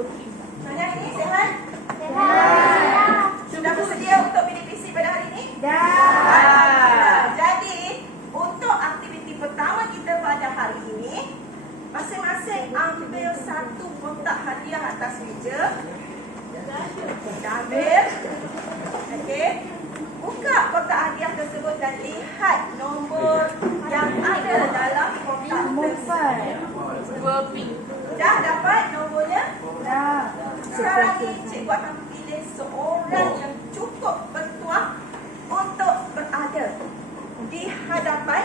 Nyonya ini sehat? Sehat. Sudah bersedia untuk PDPC pada hari ini? Dah. Jadi, untuk aktiviti pertama kita pada hari ini, masing-masing ambil satu kotak hadiah atas meja. Dah ambil? Okey. Buka kotak hadiah tersebut dan lihat nombor yang ada dalam kotak tersebut. Dah dapat nombornya? Dah. Sekarang ni cikgu akan pilih seorang yang cukup bertuah untuk berada di hadapan,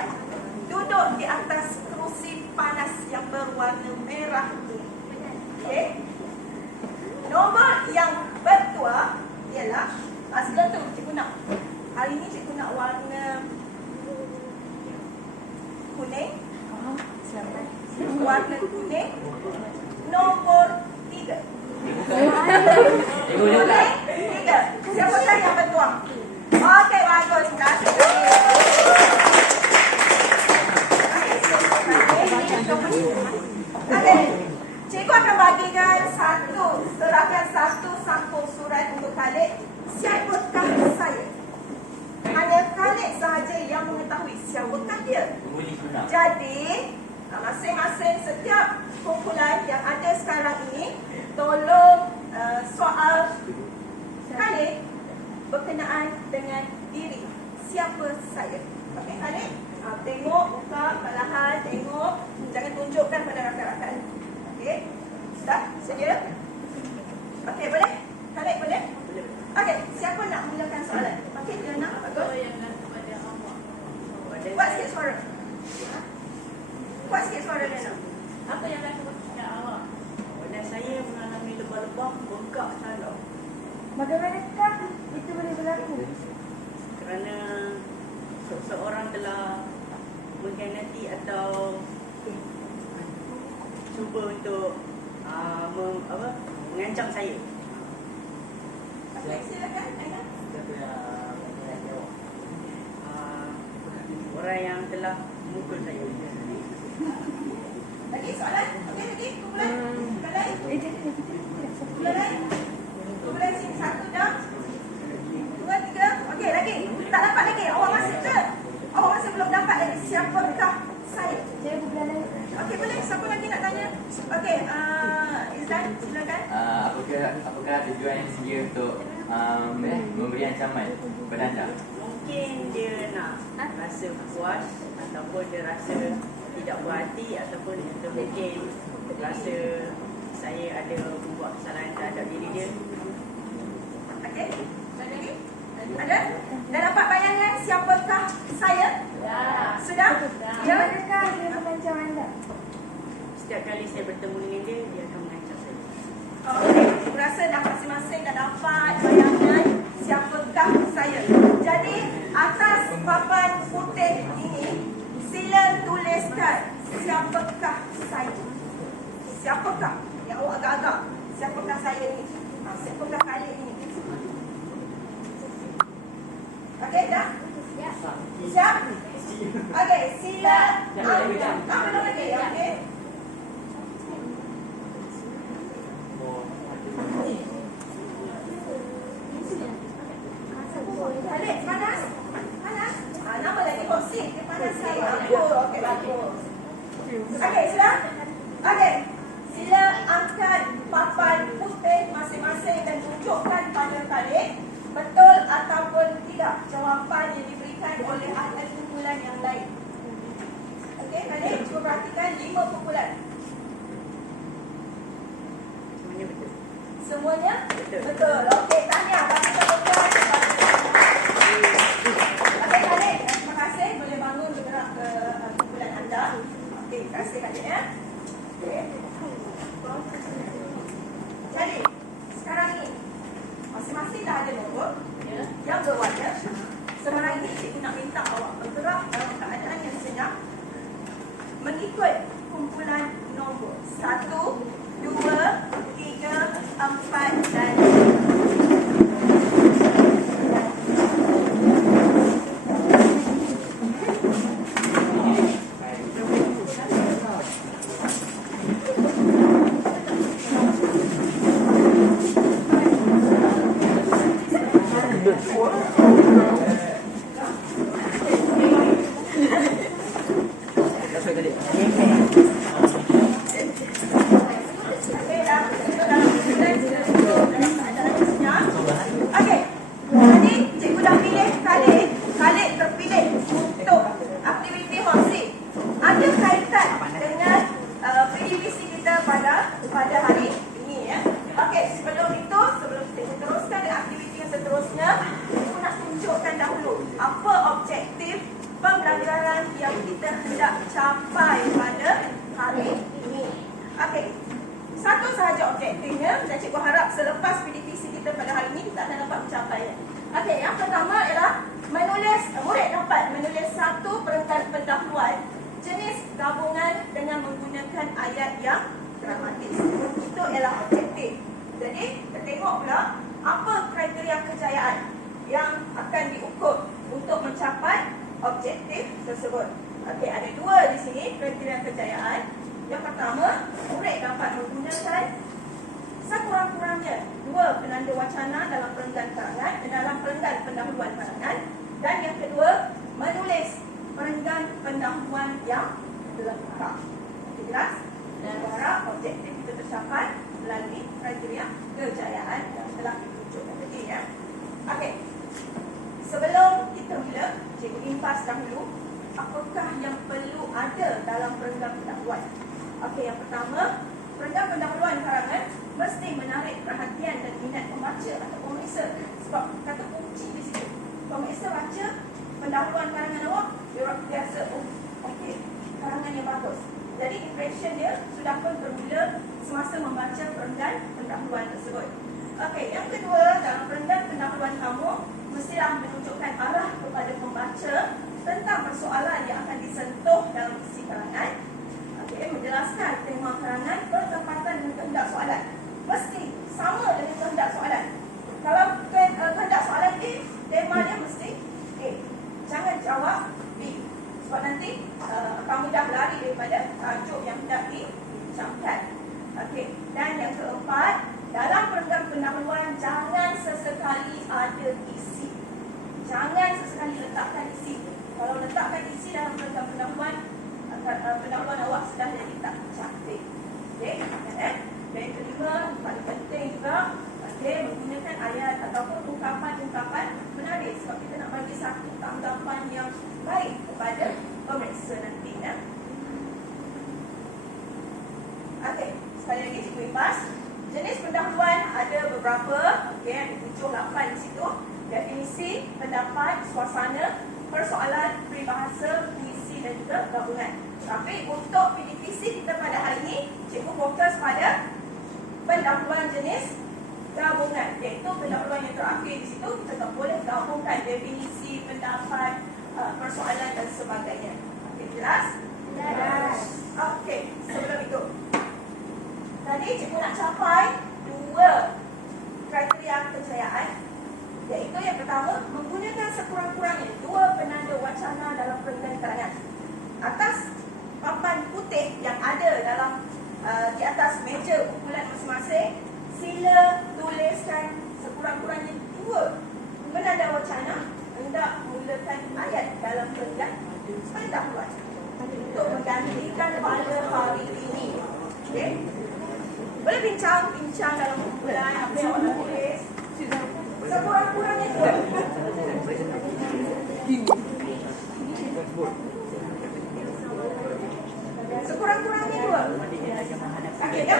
duduk di atas kerusi panas yang berwarna merah ini. Okey. Nombor yang bertuah ialah asal tu cikgu nak. Hari ni cikgu nak warna kuning. Warna kuning. Nombor 3. Kuning 3. Siapakah yang bertuah? Okey, bagus. Terima kasih. Okey. Cikgu akan bagikan serahkan satu sampul surat untuk Khalid. Siapakah saya? Hanya Khalid sahaja yang mengetahui siapakah dia. Jadi, masing-masing setiap kumpulan yang ada sekarang ini, tolong soal Khalid berkenaan dengan diri. Siapa saya? Okey, Khalid? Tengok, buka, perlahan, tengok. Jangan tunjukkan pada rakan-rakan. Okey? Sudah? Sedia? Okey, boleh? Khalid, boleh? Boleh. Okey, siapa nak mulakan soalan? Okey, dia nak. Bagus. Kuat sikit suara. Kuat sikit suara dia nak. Apa yang akan kepada awak? Dan saya mengalami lebah-lebah bengkak salak. Bagaimanakah itu boleh berlaku? Kerana seseorang telah mengkhianati atau cuba untuk mengancam saya. Okey, silakan. Aina. Orang yang telah memukul saya. Lagi soalan? Okey, lagi. Kumpulan. Kumpulan lain. Kumpulan sini. 1 dah. 2, 3. Okey, lagi. Tak dapat lagi. Awak masih ke? Awak masih belum dapat lagi. Siapakah saya? Saya kumpulan lain. Okey, boleh. Siapa lagi nak tanya? Okey, Izan, silakan. Apakah tujuan yang sedia untuk memberi ancaman kepada anda? Mungkin dia nak rasa puas ataupun dia rasa tidak puas hati ataupun dia mungkin rasa saya ada membuat kesalahan terhadap diri dia. Okey. Lagi? Ada? Dah dapat bayangan siapakah saya? Sudah? Ya? Bagaimanakah dia mengancam anda? Setiap kali saya bertemu dengan dia, dia akan mengancam saya. Okey. Aku rasa dah masing-masing dah dapat bayangan siapakah saya. Jadi, atas papan putih ini, sila tuliskan siapakah saya. Siapakah? Yang awak agak-agak. Siapakah saya ni? Siapakah Khalid ni? Okey, dah? Siap? Okey, sila ambil lagi, okey? Khalid, panas? Panas? Nama lagi boxy. Dia panas sekali. Okey, bagus. Okey, sudah? Okey. Sila angkat papan putih masing-masing dan tunjukkan pada Khalid betul ataupun tidak jawapan yang diberikan oleh ahli kumpulan yang lain. Okey, Khalid, cuba perhatikan 5 kumpulan. Semuanya betul. Semuanya? Betul. Betul. Okey, tahniah. Bagi tepuk-tepuk kepada Okey, Khalid, terima kasih. Boleh bangun bergerak ke kumpulan anda. Okey, terima kasih Khalid ya. Okey. Jadi, sekarang ni masing-masing dah ada nombor yang berwarna. Sekarang ini cikgu nak minta awak bergerak dalam keadaan yang senyap mengikut kumpulan nombor 1, 2, 3, 4 dan 5. hari ini kita akan dapat pencapaian. Okey, yang pertama ialah murid dapat menulis satu perenggan pendahuluan jenis gabungan dengan menggunakan ayat yang gramatis. Itu ialah objektif. Jadi, kita tengok pula apa kriteria kejayaan yang akan diukur untuk mencapai objektif tersebut. Okey, ada dua di sini kriteria kejayaan. Yang pertama, murid dapat menggunakan sekurang-kurangnya 2 penanda wacana dalam perenggan karangan, dalam perenggan pendahuluan karangan, dan yang kedua, menulis perenggan pendahuluan yang lengkap. Okey, jelas? Dan berharap objektif kita tercapai melalui kriteria kejayaan yang telah ditunjukkan tadi ya. Okey. Sebelum kita mula, cikgu impas dahulu apakah yang perlu ada dalam perenggan pendahuluan. Okey, yang pertama, perenggan pendahuluan karangan mesti menarik perhatian dan minat pembaca atau pemeriksa. Sebab kata kunci di situ. Pemeriksa baca pendahuluan karangan awak, dia orang biasa, okey, karangan yang bagus. Jadi impression dia sudah pun bermula semasa membaca perenggan pendahuluan tersebut. Okey, yang kedua, dalam perenggan pendahuluan kamu mestilah menunjukkan arah kepada pembaca tentang persoalan yang akan disentuh dalam isi karangan. Okey, menjelaskan tema karangan bertepatan dengan kehendak soalan. Mesti sama dengan kehendak soalan. Kalau kehendak soalan A, tema dia mesti A. Jangan jawab B. Sebab nanti akan mudah lari daripada tajuk yang hendak diucapkan. Okey, dan yang keempat, dalam perenggan pendahuluan jangan sesekali ada isi. Jangan sesekali letakkan isi. Kalau letakkan isi dalam perenggan pendahuluan awak sudah jadi tak cantik. Okey, dan yang kelima, paling penting juga, menggunakan ayat ataupun ungkapan-ungkapan menarik. Sebab kita nak bagi satu tanggapan yang baik kepada pemeriksa nanti ya. Okey, sekali lagi cikgu impas. Jenis pendahuluan ada beberapa, okey, ada 7-8 di situ. Definisi, pendapat, suasana, persoalan, peribahasa, puisi dan juga gabungan. Tapi untuk PDPC kita pada hari ini, cikgu fokus pada pendahuluan jenis gabungan, iaitu pendahuluan yang terakhir di situ kita tak boleh gabungkan definisi, pendapat, persoalan dan sebagainya. Okey, jelas? Jelas. Okey, sebelum itu, tadi cikgu nak capai 2 kriteria kejayaan, iaitu yang pertama, menggunakan sekurang-kurangnya 2 penanda wacana dalam perenggan karangan. Atas papan putih yang ada dalam di atas meja kumpulan masing-masing, sila tuliskan sekurang-kurangnya 2 penanda wacana hendak mulakan ayat dalam perenggan pendahuluan untuk menggantikan pada hari ini. Okey, boleh bincang dalam kumpulan apa yang awak tulis. Sekurang-kurangnya 2. Sekurang-kurangnya 2. Okey, ya?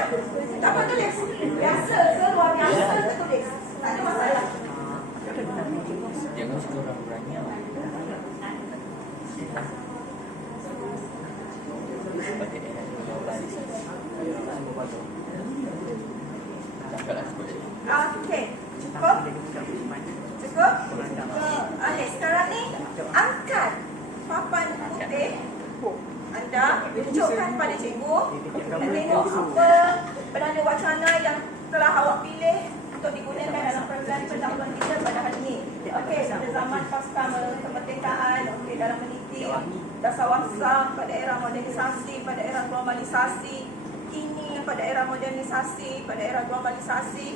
Tak apa tulis. Biasa ke luar biasa ke tulis. Tak ada masalah. Jangan sekurang-kurangnya. Okey, cukup? Cukup? Okey, sekarang ni angkat papan putih. Anda tunjukkan pada cikgu. Kita tengok apa penanda wacana yang telah awak pilih untuk digunakan dalam perenggan pendahuluan kita pada hari ini. Okey, pada zaman pasca kemerdekaan, okey, dalam meniti dasar-dasar pada era modernisasi, pada era globalisasi, kini pada era modernisasi, pada era globalisasi,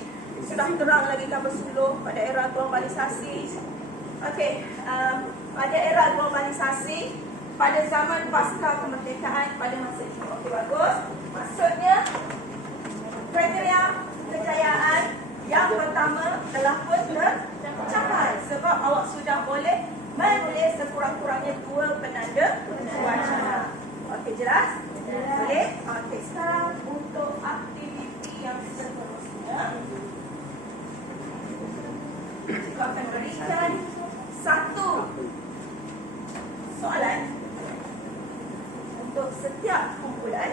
sudah terang lagi kan bersuluh pada era globalisasi. Okey, pada era globalisasi, pada zaman pasca kemerdekaan pada masa ini. Okey, bagus. Maksudnya kriteria kejayaan yang pertama telah pun tercapai sebab awak sudah boleh menulis sekurang-kurangnya 2 penanda wacana. Okey, jelas? Boleh? Okey, sekarang untuk aktiviti yang seterusnya, kita akan berikan 1 soalan untuk setiap kumpulan.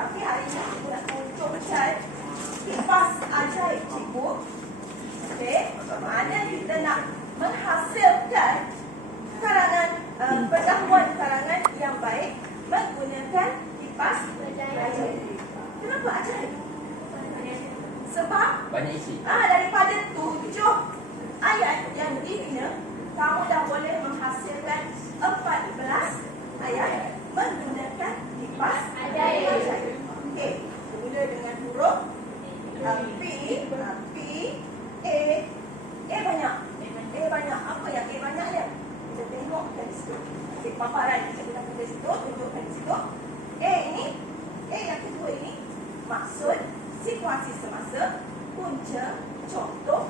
Tapi hari ini kita nak tunjukkan kipas ajaib cikgu. Okey, mana kita nak menghasilkan karangan pendahuluan karangan yang baik menggunakan kipas ajaib. Kenapa ajaib? Sebab Banyak isi. daripada 7 ayat yang dibina, kamu dah boleh menghasilkan 14 ayat menggunakan kipas ajaib. Okey, mula dengan huruf P, A banyak. A banyak. Apa yang A banyaknya? Kita tengok dari situ. Okey, paparan yang kita tulis situ, tunjukkan di situ. A ini, A yang kedua ini, maksud, situasi semasa, punca, contoh,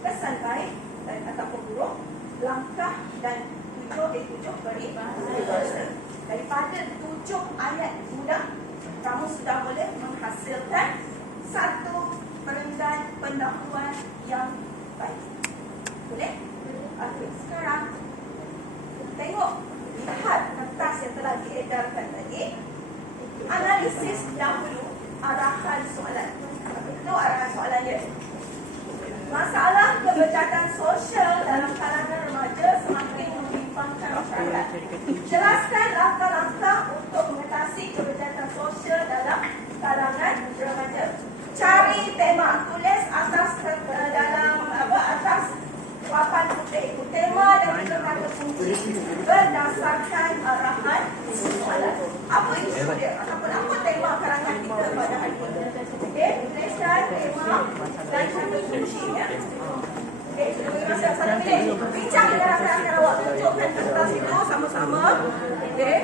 kesan baik dan ataupun buruk, langkah dan tujuh peribahasa. Daripada 7 ayat mudah, kamu sudah boleh menghasilkan satu perenggan pendahuluan yang baik. Boleh? Okey, sekarang tengok, lihat kertas yang telah diedarkan tadi. Analisis dahulu arahan soalan. Itu arahan soalan dia. Masalah keberjatan sosial dalam kalangan remaja semakin membimbangkan masyarakat. Jelaskan langkah-langkah untuk mengatasi keberjatan sosial dalam kalangan remaja. Cari tema, tulis atas atas papan putih. Tema dan juga kata kunci berdasarkan arahan soalan. Apa isu dia? Ataupun apa tema karangan kita pada hari ini? Okey, tuliskan tema dan kata kuncinya. Okey, kita bagi masa 1 minit. Bincang dengan rakan-rakan awak. Tunjukkan kertas itu sama-sama. Okey.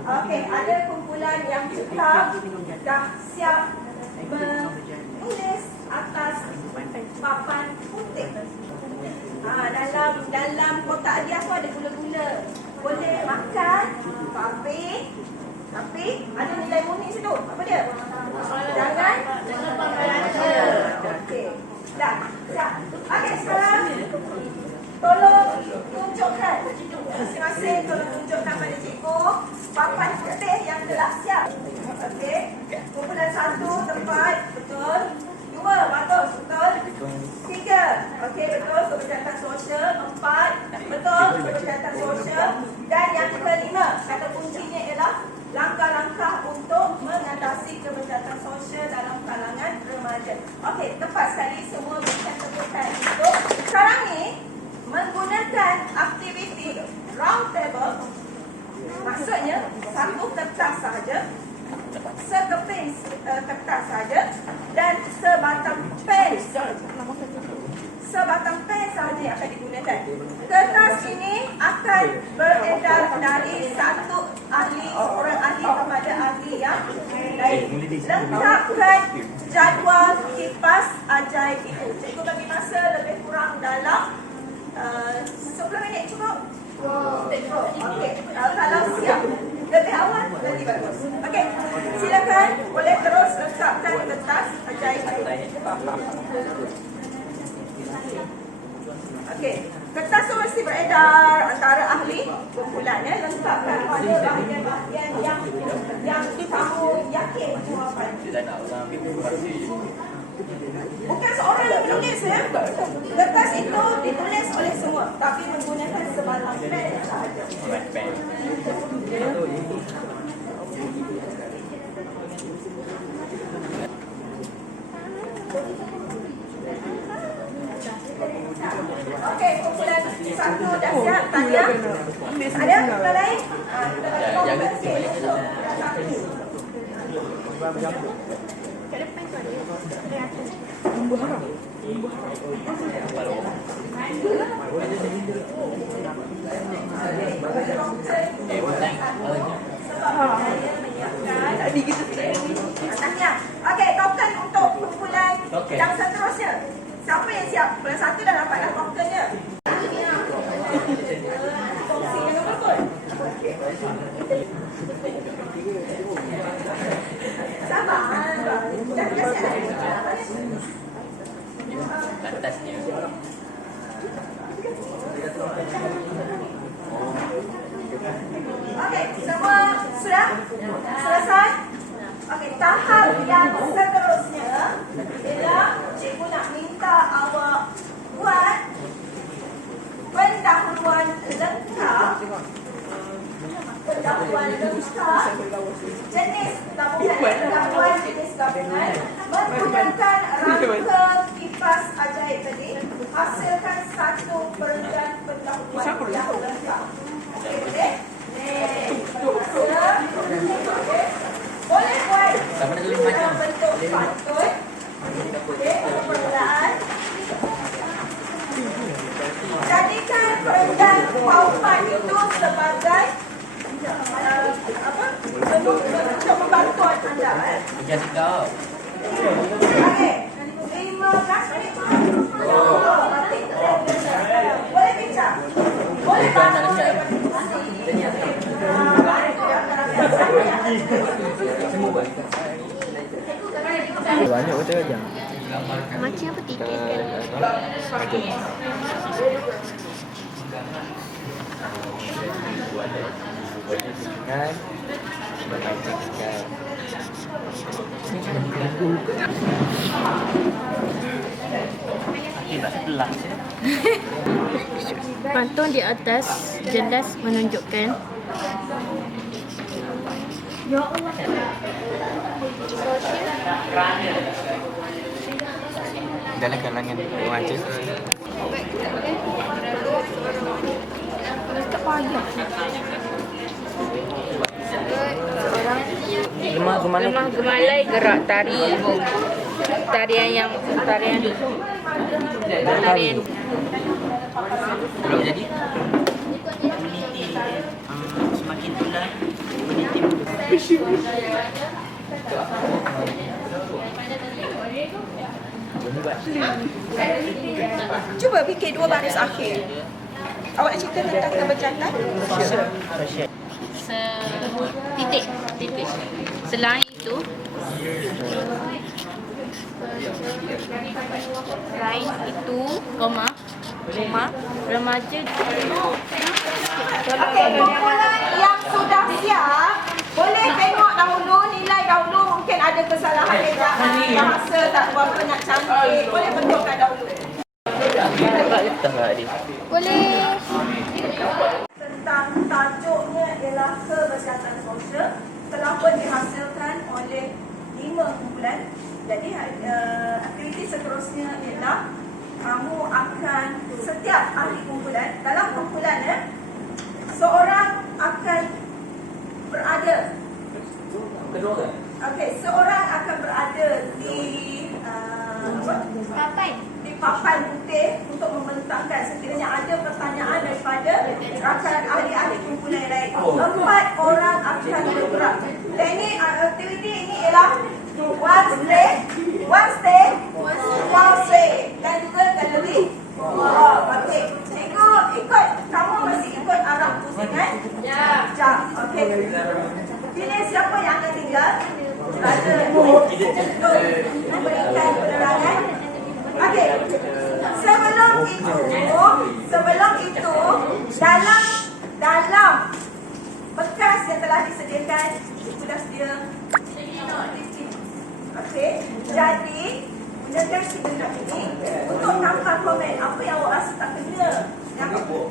Okey, ada kumpulan yang cepat dah siap menulis atas papan putih. Dalam kotak dia tu ada gula-gula. Boleh makan, tapi ada nilai murni situ. Apa dia? Jangan membaca. Okey. Dah. Siap. Okey, sekarang tolong tunjukkan. Masing-masing tolong tunjukkan pada cikgu papan putih yang telah siap. Okey. Kumpulan 1 tempat, betul. 2 bagus, betul. 3, okey, betul, keberjatan sosial. 4, betul, keberjatan sosial. Dan yang kelima, kata kuncinya ialah langkah-langkah untuk mengatasi keberjatan sosial dalam kalangan remaja. Okey, tepat sekali semua berikan tepukan untuk sekarang ni menggunakan aktiviti round table. Maksudnya satu kertas sahaja, sekeping kertas saja dan sebatang pen. Sebatang pen sahaja yang akan digunakan. Kertas ini akan beredar dari satu ahli, seorang ahli kepada ahli yang lain. Lengkapkan jadual kipas ajaib itu. Cikgu bagi masa lebih kurang dalam 10 minit cukup. Okey, kalau siap lebih awal lagi bagus. Okey, silakan boleh terus letakkan kertas ajaib itu. Okey, kertas tu mesti beredar antara ahli kumpulannya. Lengkapkan pada bahagian-bahagian yang kamu yakin jawapan. Kita nak orang pasti. Bukan seorang yang menulis ya. Kertas itu ditulis oleh semua, tapi menggunakan sebatang pen sahaja. Pen. Okey, kumpulan 1 dah siap. Tanya? Ada? Kumpulan lain? Kita bagi kompetisi. Tanya. Okey, token untuk kumpulan yang seterusnya. Siapa yang siap? Kumpulan 1 dah dapat dah tokennya. Kongsi dengan betul. Sabar. Dah siap. Atasnya. Okey, semua sudah selesai? Okey, tahap yang seterusnya ialah cikgu nak minta awak buat pendahuluan lengkap. Pendahuluan lengkap jenis tabungan, pendahuluan jenis tabungan menggunakan rangka kipas ajaib tadi. Hasilkan satu peringkat pendahuluan yang lengkap. Okey, boleh? Okey. Boleh buat dalam bentuk pantun. Okey, permulaan. Jadikan perendah paupan itu sebagai untuk membantu anda. Just go. Okey, 15 minit. Boleh bincang. Boleh bantu. Banyak betul aja. Macam apa tiket kan? Kan? Kan? Pantun di atas jelas menunjukkan dalam kalangan remaja. Lemah gemalai gerak tarian Belum jadi. Semakin tular, meniti Cuba fikir dua baris akhir. Awak cerita tentang kebecantan? titik. Selain itu, koma, remaja. Okey, kumpulan yang sudah siap, boleh tengok dahulu, nilai dahulu. Mungkin ada kesalahan ejaan, bahasa tak berapa nak cantik. Boleh betulkan dahulu. Boleh. Tentang tajuknya ialah keberkaitan sosial, telah pun dihasilkan oleh 5 kumpulan. Jadi aktiviti seterusnya ialah kamu akan setiap ahli kumpulan, dalam kumpulan seorang akan berada. Okey, seorang akan berada di di papan putih untuk membentangkan sekiranya ada pertanyaan daripada rakan ahli-ahli kumpulan yang lain. 4 orang akan bergerak. Teknik aktiviti ini ialah one stay dan juga galeri. Okey, cikgu ikut, kamu mesti ikut arah pusingan. Ya. Okey. Pilih siapa yang akan tinggal. Ada untuk memberikan penerangan. Okey. Sebelum itu dalam bekas yang telah disediakan sudah sedia. Okey. Jadi menerusi benda ini untuk tanpa komen apa yang awak rasa tak kena.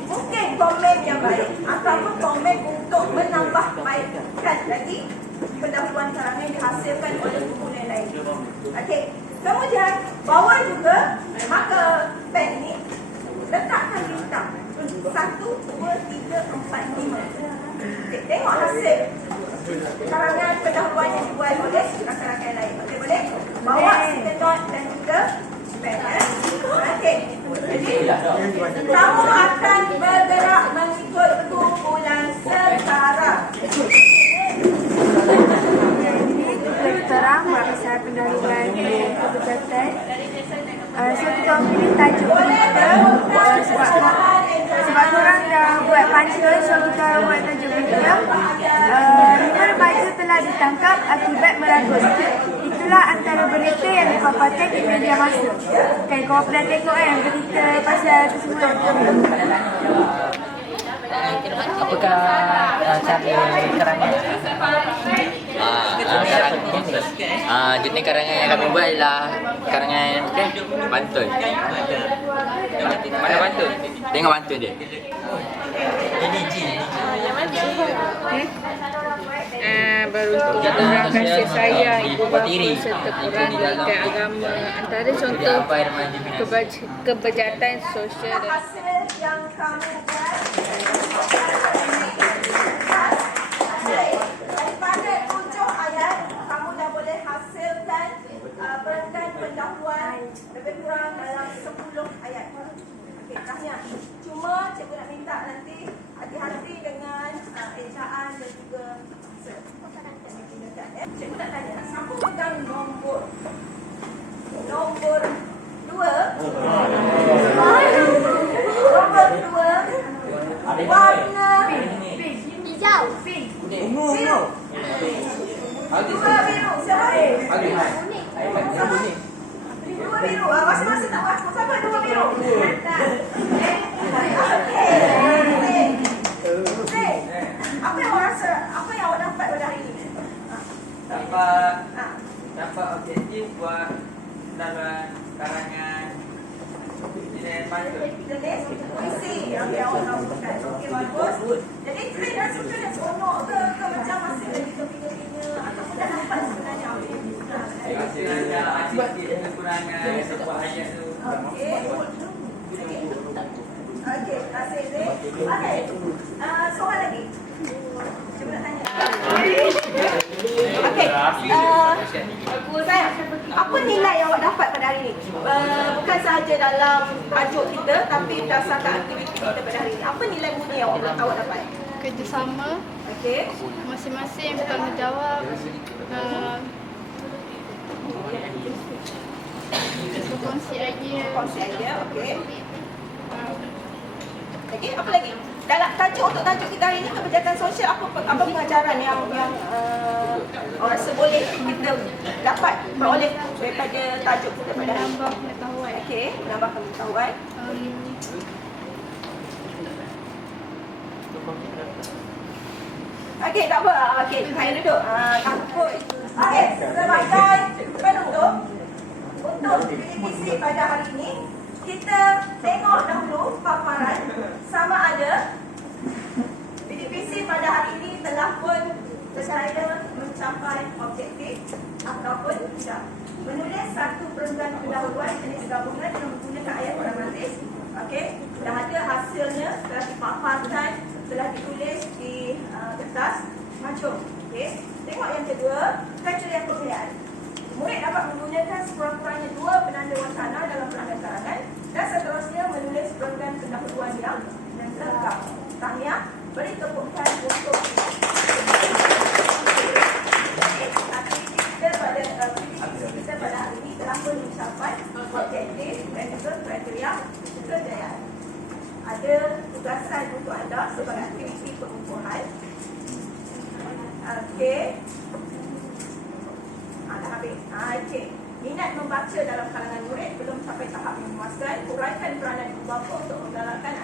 Mungkin komen yang baik ataupun komen untuk menambah baikkan lagi pendahuluan karangan yang dihasilkan oleh kumpulan lain. Okey. Kemudian bawah juga marker pen ini letakkan bintang 1, 2, 3, 4, 5. Okay, tengok hasil karangan pendahuluan yang dibuat oleh rakan-rakan lain. Okey, boleh? Bawa stiker note dan juga pen. Okey. Jadi kamu akan bergerak mengikut kumpulan sekarang. Terang bahasa pendahuluan kebetulan. Saya tukar pilih tajuk berita sebab korang dah buat pancel, so kita buat tajuk berita. 5 remaja telah ditangkap akibat meragut. Itulah antara berita yang dipaparkan di media masa. Kan korang pernah tengok kan berita pasal tersebut. cari kerangan? Jenis karangan yang kami buat ialah karangan pantun. Mana pantun? Tengok pantun dia. Beruntung orang kasih sayang ibu bapa serta Quran dan agama antara contoh kebejahatan sosial dan Hasil yang kamu buat daripada 7 ayat kamu dah boleh hasilkan berenggan pendahuluan lebih kurang dalam 10 ayat. Okey, tahniah. Cuma cikgu nak minta nanti hati-hati dengan ejaan dan juga bahasa. Cikgu nak tanya, siapa pegang nombor 2? Nombor 2 warna hijau. Biru. 2 biru. Siapa? Kuning. 2 biru. Masing-masing tak apa. Siapa 2 biru? Okey. Apa yang awak rasa? Apa yang awak dapat pada hari ini? dapat objektif buat dalam karangan jenis pantun. Jenis puisi yang awak lakukan. Okey, bagus. Jadi trade dan suka dan seronok ke macam masih lagi kebina-bina ataupun dah dapat sebenarnya apa yang digunakan? Masih ada sedikit kekurangan sebuah ayat tu. Okey. Okey, terima kasih Zee. Okey. Soalan lagi. Cuba nak tanya. Okey. Sayang, apa nilai yang awak dapat pada hari ini? Bukan sahaja dalam tajuk kita tapi berdasarkan aktiviti kita pada hari ini. Apa nilai mulia yang awak dapat? Kerjasama, Okey. masing-masing bertanggungjawab, berkongsi idea. Konsep dia, okey. Okey, apa lagi? Dalam untuk tajuk kita hari ini kebijakan sosial, apa pengajaran yang orang rasa boleh kita dapat beroleh daripada tajuk kita pada hari ini? Menambah pengetahuan. Okey, menambah pengetahuan. Okey, tak apa. Okey, saya duduk. Takut. Okey, sebagai penutup untuk divisi pada hari ini, kita tengok dahulu paparan sama ada divisi pada hari ini telah pun berjaya mencapai objektif ataupun tidak. Menulis satu perenggan pendahuluan jenis gabungan yang menggunakan ayat gramatis. Okey, dah ada hasilnya, telah dipaparkan, telah ditulis di kertas macam. Okey, tengok yang kedua, kriteria pemilihan. Murid dapat menggunakan sekurang-kurangnya 2 penanda wacana dalam perangkat karangan dan seterusnya menulis perenggan pendahuluan yang lengkap. Tahniah, beri tepukan untuk aktiviti kita pada hari ini telah pun mencapai objektif dan juga kriteria kejayaan. Ada tugasan untuk anda sebagai aktiviti pengukuhan. Okey. Dah habis. Okey. Minat membaca dalam kalangan murid belum sampai tahap yang memuaskan. Uraikan peranan ibu bapa untuk menggalakkan